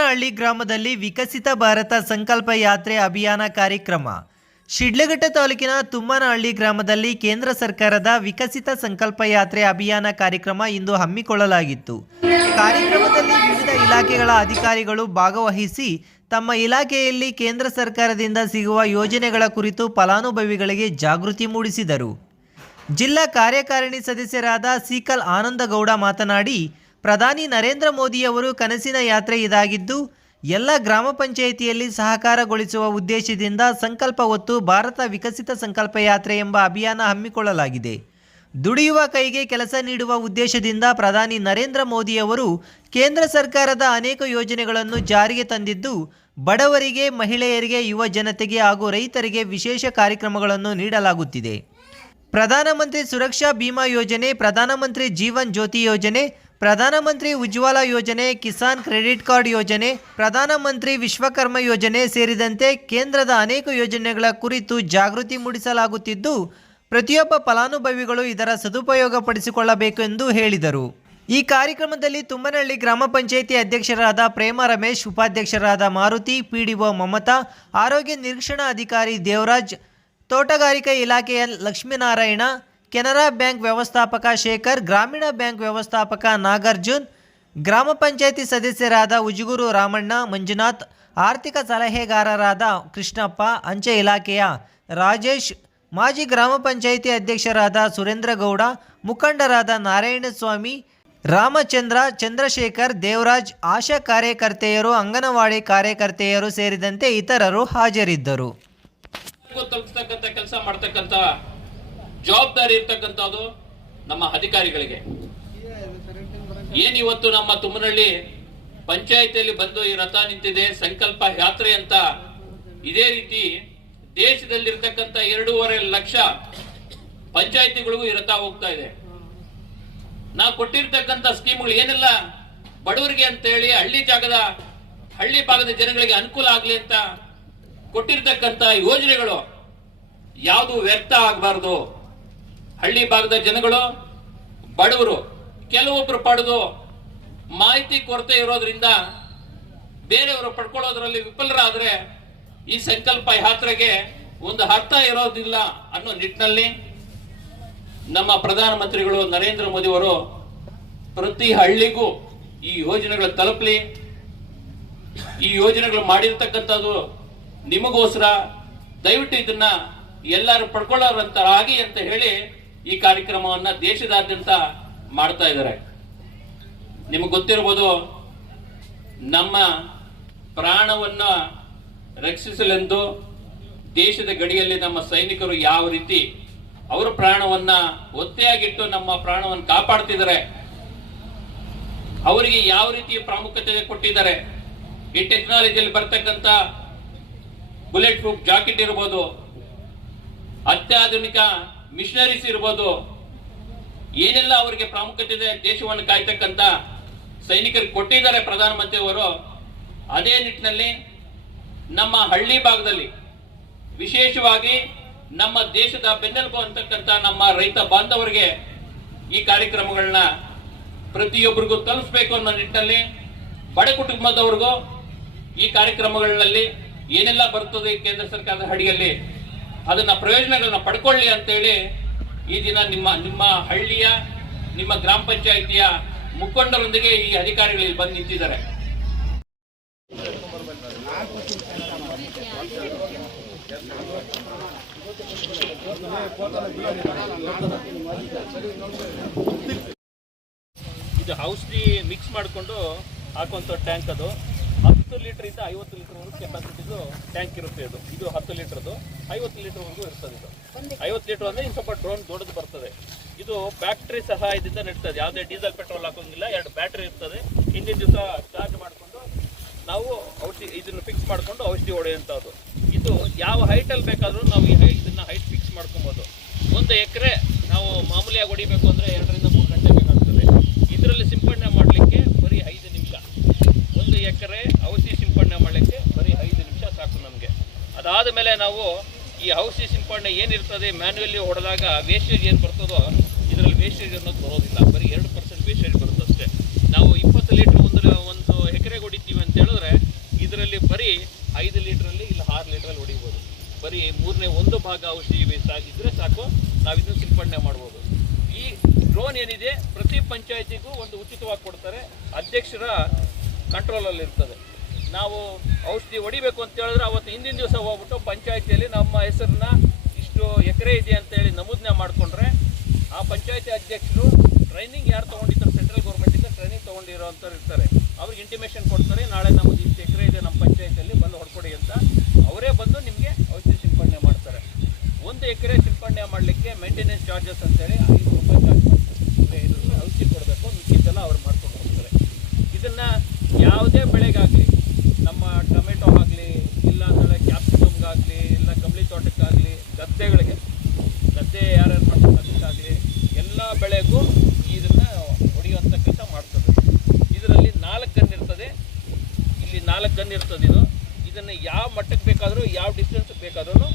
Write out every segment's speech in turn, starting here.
ತುಮ್ಮನಹಳ್ಳಿ ಗ್ರಾಮದಲ್ಲಿ ವಿಕಸಿತ ಭಾರತ ಸಂಕಲ್ಪ ಯಾತ್ರೆ ಅಭಿಯಾನ ಕಾರ್ಯಕ್ರಮ. ಶಿಡ್ಲಘಟ್ಟ ತಾಲೂಕಿನ ತುಮ್ಮನಹಳ್ಳಿ ಗ್ರಾಮದಲ್ಲಿ ಕೇಂದ್ರ ಸರ್ಕಾರದ ವಿಕಸಿತ ಸಂಕಲ್ಪ ಯಾತ್ರೆ ಅಭಿಯಾನ ಕಾರ್ಯಕ್ರಮ ಇಂದು ಹಮ್ಮಿಕೊಳ್ಳಲಾಗಿತ್ತು. ಕಾರ್ಯಕ್ರಮದಲ್ಲಿ ವಿವಿಧ ಇಲಾಖೆಗಳ ಅಧಿಕಾರಿಗಳು ಭಾಗವಹಿಸಿ ತಮ್ಮ ಇಲಾಖೆಯಲ್ಲಿ ಕೇಂದ್ರ ಸರ್ಕಾರದಿಂದ ಸಿಗುವ ಯೋಜನೆಗಳ ಕುರಿತು ಫಲಾನುಭವಿಗಳಿಗೆ ಜಾಗೃತಿ ಮೂಡಿಸಿದರು. ಜಿಲ್ಲಾ ಕಾರ್ಯಕಾರಿಣಿ ಸದಸ್ಯರಾದ ಸೀಕಲ್ ಆನಂದಗೌಡ ಮಾತನಾಡಿ, ಪ್ರಧಾನಿ ನರೇಂದ್ರ ಮೋದಿಯವರು ಕನಸಿನ ಯಾತ್ರೆ ಇದಾಗಿದ್ದು ಎಲ್ಲ ಗ್ರಾಮ ಪಂಚಾಯಿತಿಯಲ್ಲಿ ಸಹಕಾರಗೊಳಿಸುವ ಉದ್ದೇಶದಿಂದ ಸಂಕಲ್ಪ ಹೊತ್ತು ಭಾರತ ವಿಕಸಿತ ಸಂಕಲ್ಪ ಯಾತ್ರೆ ಎಂಬ ಅಭಿಯಾನ ಹಮ್ಮಿಕೊಳ್ಳಲಾಗಿದೆ. ದುಡಿಯುವ ಕೈಗೆ ಕೆಲಸ ನೀಡುವ ಉದ್ದೇಶದಿಂದ ಪ್ರಧಾನಿ ನರೇಂದ್ರ ಮೋದಿಯವರು ಕೇಂದ್ರ ಸರ್ಕಾರದ ಅನೇಕ ಯೋಜನೆಗಳನ್ನು ಜಾರಿಗೆ ತಂದಿದ್ದು ಬಡವರಿಗೆ, ಮಹಿಳೆಯರಿಗೆ, ಯುವ ಜನತೆಗೆ ಹಾಗೂ ರೈತರಿಗೆ ವಿಶೇಷ ಕಾರ್ಯಕ್ರಮಗಳನ್ನು ನೀಡಲಾಗುತ್ತಿದೆ. ಪ್ರಧಾನಮಂತ್ರಿ ಸುರಕ್ಷಾ ಬಿಮಾ ಯೋಜನೆ, ಪ್ರಧಾನಮಂತ್ರಿ ಜೀವನ್ ಜ್ಯೋತಿ ಯೋಜನೆ, ಪ್ರಧಾನಮಂತ್ರಿ ಉಜ್ವಲ ಯೋಜನೆ, ಕಿಸಾನ್ ಕ್ರೆಡಿಟ್ ಕಾರ್ಡ್ ಯೋಜನೆ, ಪ್ರಧಾನಮಂತ್ರಿ ವಿಶ್ವಕರ್ಮ ಯೋಜನೆ ಸೇರಿದಂತೆ ಕೇಂದ್ರದ ಅನೇಕ ಯೋಜನೆಗಳ ಕುರಿತು ಜಾಗೃತಿ ಮೂಡಿಸಲಾಗುತ್ತಿದ್ದು ಪ್ರತಿಯೊಬ್ಬ ಫಲಾನುಭವಿಗಳು ಇದರ ಸದುಪಯೋಗ ಪಡಿಸಿಕೊಳ್ಳಬೇಕು ಎಂದು ಹೇಳಿದರು. ಈ ಕಾರ್ಯಕ್ರಮದಲ್ಲಿ ತುಮ್ಮನಹಳ್ಳಿ ಗ್ರಾಮ ಪಂಚಾಯಿತಿ ಅಧ್ಯಕ್ಷರಾದ ಪ್ರೇಮ ರಮೇಶ್, ಉಪಾಧ್ಯಕ್ಷರಾದ ಮಾರುತಿ, ಪಿಡಿಒ ಮಮತಾ, ಆರೋಗ್ಯ ನಿರೀಕ್ಷಣಾ ಅಧಿಕಾರಿ ದೇವರಾಜ್, ತೋಟಗಾರಿಕಾ ಇಲಾಖೆಯ ಲಕ್ಷ್ಮೀನಾರಾಯಣ, ಕೆನರಾ ಬ್ಯಾಂಕ್ ವ್ಯವಸ್ಥಾಪಕ ಶೇಖರ್, ಗ್ರಾಮೀಣ ಬ್ಯಾಂಕ್ ವ್ಯವಸ್ಥಾಪಕ ನಾಗಾರ್ಜುನ್, ಗ್ರಾಮ ಪಂಚಾಯಿತಿ ಸದಸ್ಯರಾದ ಉಜುಗುರು ರಾಮಣ್ಣ, ಮಂಜುನಾಥ್, ಆರ್ಥಿಕ ಸಲಹೆಗಾರರಾದ ಕೃಷ್ಣಪ್ಪ, ಅಂಚೆ ಇಲಾಖೆಯ ರಾಜೇಶ್, ಮಾಜಿ ಗ್ರಾಮ ಪಂಚಾಯಿತಿ ಅಧ್ಯಕ್ಷರಾದ ಸುರೇಂದ್ರಗೌಡ, ಮುಖಂಡರಾದ ನಾರಾಯಣಸ್ವಾಮಿ, ರಾಮಚಂದ್ರ, ಚಂದ್ರಶೇಖರ್, ದೇವರಾಜ್, ಆಶಾ ಕಾರ್ಯಕರ್ತೆಯರು, ಅಂಗನವಾಡಿ ಕಾರ್ಯಕರ್ತೆಯರು ಸೇರಿದಂತೆ ಇತರರು ಹಾಜರಿದ್ದರು. ಕೆಲಸ ಮಾಡ್ತಕ್ಕಂಥ ಜವಾಬ್ದಾರಿ ಇರ್ತಕ್ಕಂಥದ್ದು ನಮ್ಮ ಅಧಿಕಾರಿಗಳಿಗೆ. ಏನಿವತ್ತು ನಮ್ಮ ತುಮ್ಮನಹಳ್ಳಿ ಪಂಚಾಯಿತಿಯಲ್ಲಿ ಬಂದು ಈ ರಥ ನಿಂತಿದೆ, ಸಂಕಲ್ಪ ಯಾತ್ರೆ ಅಂತ, ಇದೇ ರೀತಿ ದೇಶದಲ್ಲಿರ್ತಕ್ಕಂಥ 2.5 ಲಕ್ಷ ಪಂಚಾಯಿತಿಗಳಿಗೂ ಈ ರಥ ಹೋಗ್ತಾ ಇದೆ. ನಾವು ಕೊಟ್ಟಿರ್ತಕ್ಕಂಥ ಸ್ಕೀಮ್ಗಳು ಏನೆಲ್ಲ ಬಡವರಿಗೆ ಅಂತ ಹೇಳಿ ಹಳ್ಳಿ ಭಾಗದ ಜನಗಳಿಗೆ ಅನುಕೂಲ ಆಗ್ಲಿ ಅಂತ ಕೊಟ್ಟಿರ್ತಕ್ಕಂಥ ಯೋಜನೆಗಳು ಯಾವುದು ವ್ಯರ್ಥ ಆಗಬಾರ್ದು. ಹಳ್ಳಿ ಭಾಗದ ಜನಗಳು, ಬಡವರು ಕೆಲವೊಬ್ರು ಪಡೆದು ಮಾಹಿತಿ ಕೊರತೆ ಇರೋದ್ರಿಂದ ಬೇರೆಯವರು ಪಡ್ಕೊಳ್ಳೋದ್ರಲ್ಲಿ ವಿಫಲರಾದ್ರೆ ಈ ಸಂಕಲ್ಪ ಯಾತ್ರೆಗೆ ಒಂದು ಅರ್ಥ ಇರೋದಿಲ್ಲ ಅನ್ನೋ ನಿಟ್ಟಿನಲ್ಲಿ ನಮ್ಮ ಪ್ರಧಾನಮಂತ್ರಿಗಳು ನರೇಂದ್ರ ಮೋದಿ ಅವರು ಪ್ರತಿ ಹಳ್ಳಿಗೂ ಈ ಯೋಜನೆಗಳು ತಲುಪಲಿ, ಈ ಯೋಜನೆಗಳು ಮಾಡಿರ್ತಕ್ಕಂಥದ್ದು ನಿಮಗೋಸ್ಕರ, ದಯವಿಟ್ಟು ಇದನ್ನ ಎಲ್ಲರೂ ಪಡ್ಕೊಳ್ಳೋರಂತರಾಗಿ ಅಂತ ಹೇಳಿ ಈ ಕಾರ್ಯಕ್ರಮವನ್ನ ದೇಶದಾದ್ಯಂತ ಮಾಡ್ತಾ ಇದ್ದಾರೆ. ನಿಮಗೆ ಗೊತ್ತಿರಬಹುದು, ನಮ್ಮ ಪ್ರಾಣವನ್ನ ರಕ್ಷಿಸಲೆಂದು ದೇಶದ ಗಡಿಯಲ್ಲಿ ನಮ್ಮ ಸೈನಿಕರು ಯಾವ ರೀತಿ ಅವರ ಪ್ರಾಣವನ್ನ ಒತ್ತೆಯಾಗಿಟ್ಟು ನಮ್ಮ ಪ್ರಾಣವನ್ನು ಕಾಪಾಡ್ತಿದ್ದಾರೆ, ಅವರಿಗೆ ಯಾವ ರೀತಿಯ ಪ್ರಾಮುಖ್ಯತೆ ಕೊಟ್ಟಿದ್ದಾರೆ. ಈ ಟೆಕ್ನಾಲಜಿಯಲ್ಲಿ ಬರ್ತಕ್ಕಂಥ ಬುಲೆಟ್ ಪ್ರೂಫ್ ಜಾಕೆಟ್ ಇರಬಹುದು, ಅತ್ಯಾಧುನಿಕ ಮಿಷನರೀಸ್ ಇರಬಹುದು, ಏನೆಲ್ಲ ಅವರಿಗೆ ಪ್ರಾಮುಖ್ಯತೆ ಇದೆ ದೇಶವನ್ನು ಕಾಯ್ತಕ್ಕಂಥ ಸೈನಿಕರಿಗೆ ಕೊಟ್ಟಿದ್ದಾರೆ ಪ್ರಧಾನಮಂತ್ರಿ ಅವರು. ಅದೇ ನಿಟ್ಟಿನಲ್ಲಿ ನಮ್ಮ ಹಳ್ಳಿ ಭಾಗದಲ್ಲಿ ವಿಶೇಷವಾಗಿ ನಮ್ಮ ದೇಶದ ಬೆನ್ನೆಲುಬು ಅಂತಕ್ಕಂಥ ನಮ್ಮ ರೈತ ಬಾಂಧವರಿಗೆ ಈ ಕಾರ್ಯಕ್ರಮಗಳನ್ನ ಪ್ರತಿಯೊಬ್ಬರಿಗೂ ತಲುಪಿಸಬೇಕು ಅನ್ನೋ ನಿಟ್ಟಿನಲ್ಲಿ ಬಡ ಕುಟುಂಬದವರಿಗೂ ಈ ಕಾರ್ಯಕ್ರಮಗಳಲ್ಲಿ ಏನೆಲ್ಲ ಬರ್ತದೆ ಕೇಂದ್ರ ಸರ್ಕಾರದ ಅಡಿಯಲ್ಲಿ ಅದನ್ನ ಪ್ರಯೋಜನಗಳನ್ನ ಪಡ್ಕೊಳ್ಳಿ ಅಂತೇಳಿ ಈ ದಿನ ನಿಮ್ಮ ಹಳ್ಳಿಯ, ನಿಮ್ಮ ಗ್ರಾಮ ಪಂಚಾಯಿತಿಯ ಮುಖಂಡರೊಂದಿಗೆ ಈ ಅಧಿಕಾರಿಗಳು ಬಂದು ನಿಂತಿದ್ದಾರೆ. ಇದು ಔಷಧಿ ಮಿಕ್ಸ್ ಮಾಡಿಕೊಂಡು ಹಾಕುವಂಥ ಟ್ಯಾಂಕ್, ಅದು 10 ಲೀಟರಿಂದ 50 ಲೀಟರ್ವರೆಗೂ ಕೆಪಾಸಿಟಿದು ಟ್ಯಾಂಕ್ ಇರುತ್ತೆ. ಇದು 10 ಲೀಟರ್ದು 50 ಲೀಟರ್ವರೆಗೂ ಇರ್ತದೆ. ಇದು 50 ಲೀಟರ್ ಅಂದರೆ ಇನ್ನು ಸ್ವಲ್ಪ ಡ್ರೋನ್ ದೊಡ್ಡದು ಬರ್ತದೆ. ಇದು ಬ್ಯಾಟ್ರಿ ಸಹಾಯದಿಂದ ನಡೀತದೆ, ಯಾವುದೇ ಡೀಸೆಲ್ ಪೆಟ್ರೋಲ್ ಹಾಕೋಂಗಿಲ್ಲ. 2 ಬ್ಯಾಟ್ರಿ ಇರ್ತದೆ. ಹಿಂದಿನ ದಿವಸ ಚಾರ್ಜ್ ಮಾಡಿಕೊಂಡು ನಾವು ಇದನ್ನು ಫಿಕ್ಸ್ ಮಾಡಿಕೊಂಡು ಔಷಧಿ ಹೊಡೆಯುವಂಥದ್ದು. ಇದು ಯಾವ ಹೈಟಲ್ಲಿ ಬೇಕಾದರೂ ನಾವು ಇದನ್ನು ಹೈಟ್ ಫಿಕ್ಸ್ ಮಾಡ್ಕೊಬೋದು. 1 ಎಕರೆ ನಾವು ಮಾಮೂಲಿಯಾಗಿ ಹೊಡಿಬೇಕು ಅಂದರೆ 2 ರಿಂದ 3 ಗಂಟೆ ಬೇಕಾಗ್ತದೆ. ಇದರಲ್ಲಿ ಸಿಂಪಡಣೆ ಮಾಡಲಿಕ್ಕೆ ಬರೀ 5 ನಿಮಿಷ. 1 ಎಕರೆ ಔಷಧಿ ಸಿಂಪಡಣೆ ಮಾಡಲಿಕ್ಕೆ ಬರೀ 5 ನಿಮಿಷ ಸಾಕು ನಮಗೆ. ಅದಾದ ಮೇಲೆ ನಾವು ಈ ಔಷಧಿ ಸಿಂಪಡಣೆ ಏನಿರ್ತದೆ ಮ್ಯಾನ್ಯುವಲಿ ಹೊಡೆದಾಗ ವೇಸ್ಟೇಜ್ ಏನು ಬರ್ತದೋ ಇದರಲ್ಲಿ ವೇಸ್ಟೇಜ್ ಅನ್ನೋದು ಬರೋದಿಲ್ಲ, ಬರೀ 2% ವೇಸ್ಟೇಜ್ ಬರುತ್ತೆ ಅಷ್ಟೇ. ನಾವು 20 ಲೀಟರ್ ಒಂದು ಎಕರೆಗೆ ಹೊಡಿತೀವಿ ಅಂತ ಹೇಳಿದ್ರೆ ಇದರಲ್ಲಿ ಬರೀ 5 ಲೀಟ್ರಲ್ಲಿ ಇಲ್ಲ 6 ಲೀಟ್ರಲ್ಲಿ ಹೊಡಿಬೋದು. ಬರೀ 1/3 ಭಾಗ ಔಷಧಿ ಇದ್ರೆ ಸಾಕು, ನಾವು ಇದನ್ನು ಸಿಂಪಡಣೆ ಮಾಡ್ಬೋದು. ಈ ಡ್ರೋನ್ ಏನಿದೆ ಪ್ರತಿ ಪಂಚಾಯತಿಗೂ ಒಂದು ಉಚಿತವಾಗಿ ಕೊಡ್ತಾರೆ, ಅಧ್ಯಕ್ಷರ ಕಂಟ್ರೋಲಲ್ಲಿ ಇರ್ತದೆ. ನಾವು ಔಷಧಿ ಹೊಡಿಬೇಕು ಅಂತ ಹೇಳಿದ್ರೆ ಅವತ್ತು ಹಿಂದಿನ ದಿವಸ ಹೋಗ್ಬಿಟ್ಟು ಪಂಚಾಯತಿಯಲ್ಲಿ ನಮ್ಮ ಹೆಸರನ್ನ ಇಷ್ಟು ಎಕರೆ ಇದೆ ಅಂತೇಳಿ ನಮೂದನೆ ಮಾಡಿಕೊಂಡ್ರೆ ಆ ಪಂಚಾಯತಿ ಅಧ್ಯಕ್ಷರು ಟ್ರೈನಿಂಗ್ ಯಾರು ತೊಗೊಂಡಿರ್ತಾರೆ, ಸೆಂಟ್ರಲ್ ಗೌರ್ಮೆಂಟಿಂದ ಟ್ರೈನಿಂಗ್ ತೊಗೊಂಡಿರೋಂಥವ್ರು ಇರ್ತಾರೆ, ಅವ್ರಿಗೆ ಇಂಟಿಮೇಷನ್ ಕೊಡ್ತಾರೆ, ನಾಳೆ ನಮ್ಮದು ಇಷ್ಟು ಎಕರೆ ಇದೆ ನಮ್ಮ ಪಂಚಾಯತಿಯಲ್ಲಿ ಬಂದು ಹೊಡ್ಕೊಡಿ ಅಂತ. ಅವರೇ ಬಂದು ನಿಮಗೆ ಔಷಧಿ ಸಿಂಪಡಣೆ ಮಾಡ್ತಾರೆ. 1 ಎಕರೆ ಸಿಂಪಡಣೆ ಮಾಡಲಿಕ್ಕೆ ಮೇಂಟೆನೆನ್ಸ್ ಚಾರ್ಜಸ್ ಅಂತೇಳಿ 5 ರೂಪಾಯಿ ಚಾರ್ಜ್ ಮಾಡ್ತಾರೆ. 5 ರೂಪಾಯಿ ಔಷಧಿ ಕೊಡಬೇಕು, ಮಿಕ್ಕಿದ್ದೆಲ್ಲ ಅವ್ರು ಮಾಡ್ಕೊಂಡು ಹೋಗ್ತಾರೆ. ಇದನ್ನು ಯಾವುದೇ ಬೆಳೆಗಾಗಲಿ, ನಮ್ಮ ಟೊಮೆಟೊ ಆಗಲಿ, ಇಲ್ಲ ಅಂದರೆ ಕ್ಯಾಪ್ಸಿಕಮ್ಗಾಗಲಿ, ಇಲ್ಲ ಕಬ್ಲಿ ತೋಟಕ್ಕಾಗಲಿ, ಗದ್ದೆಗಳಿಗೆ, ಗದ್ದೆ ಯಾರ್ಯಾರು ಮಾಡ್ತಾರೆ ಅದಕ್ಕಾಗಲಿ, ಎಲ್ಲ ಬೆಳೆಗೂ ಇದನ್ನು ಹೊಡೆಯುವಂಥ ಕೆಲಸ ಮಾಡ್ತದೆ. ಇದರಲ್ಲಿ 4 ಗನ್ ಇರ್ತದೆ, ಇಲ್ಲಿ 4 ಗನ್ ಇರ್ತದೆ. ಇದನ್ನು ಯಾವ ಮಟ್ಟಕ್ಕೆ ಬೇಕಾದರೂ, ಯಾವ ಡಿಸ್ಟೆನ್ಸ್ ಬೇಕಾದ್ರೂ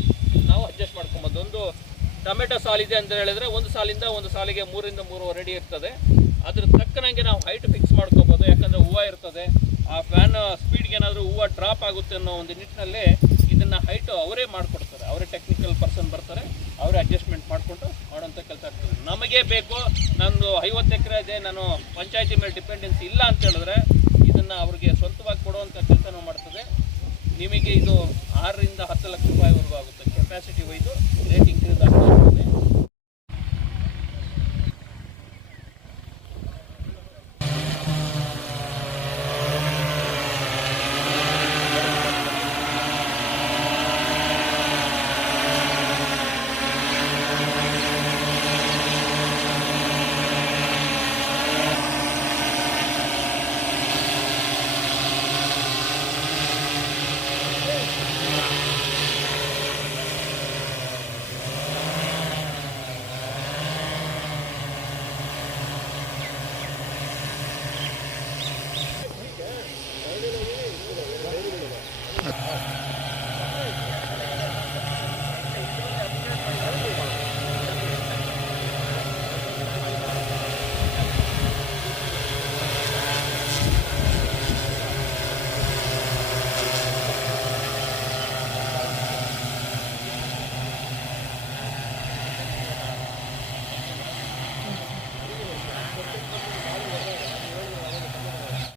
ನಾವು ಅಡ್ಜಸ್ಟ್ ಮಾಡ್ಕೊಬೋದು. ಒಂದು ಟೊಮೆಟೊ ಸಾಲಿದೆ ಅಂತ ಹೇಳಿದ್ರೆ ಒಂದು ಸಾಲಿಂದ ಒಂದು ಸಾಲಿಗೆ 3 ರಿಂದ 3.5 ಅಡಿ ಇರ್ತದೆ. ಅದ್ರ ತಕ್ಕನಂಗೆ ನಾವು ಹೈಟ್ ಫಿಕ್ಸ್ ಮಾಡ್ಕೋಬೋದು. ಯಾಕಂದರೆ ಹೂವು ಇರ್ತದೆ, ಆ ಫ್ಯಾನ್ ಸ್ಪೀಡ್ಗೆ ಏನಾದರೂ ಹೂವು ಡ್ರಾಪ್ ಆಗುತ್ತೆ ಅನ್ನೋ ಒಂದು ನಿಟ್ಟಿನಲ್ಲಿ ಇದನ್ನು ಹೈಟು ಅವರೇ ಮಾಡಿಕೊಡ್ತಾರೆ. ಅವರೇ ಟೆಕ್ನಿಕಲ್ ಪರ್ಸನ್ ಬರ್ತಾರೆ, ಅವರೇ ಅಡ್ಜಸ್ಟ್ಮೆಂಟ್ ಮಾಡಿಕೊಂಡು ಮಾಡೋಂಥ ಕೆಲಸ ಆಗ್ತದೆ. ನಮಗೆ ಬೇಕು, ನಂದು 50 ಎಕರೆ ಇದೆ, ನಾನು ಪಂಚಾಯತಿ ಮೇಲೆ ಡಿಪೆಂಡೆನ್ಸಿ ಇಲ್ಲ ಅಂತ ಹೇಳಿದ್ರೆ ಇದನ್ನು ಅವ್ರಿಗೆ ಸ್ವಂತವಾಗಿ ಕೊಡುವಂಥ ಕೆಲಸನೂ ಮಾಡ್ತದೆ. ನಿಮಗೆ ಇದು 6 ರಿಂದ 10 ಲಕ್ಷ ರೂಪಾಯಿವರೆಗೂ ಆಗುತ್ತೆ. ಕೆಪಾಸಿಟಿ ಒಯ್ದು ರೇಟ್ ಇನ್ಕ್ರೀಸ್ ಆಗ್ತಾ ಇರ್ತದೆ.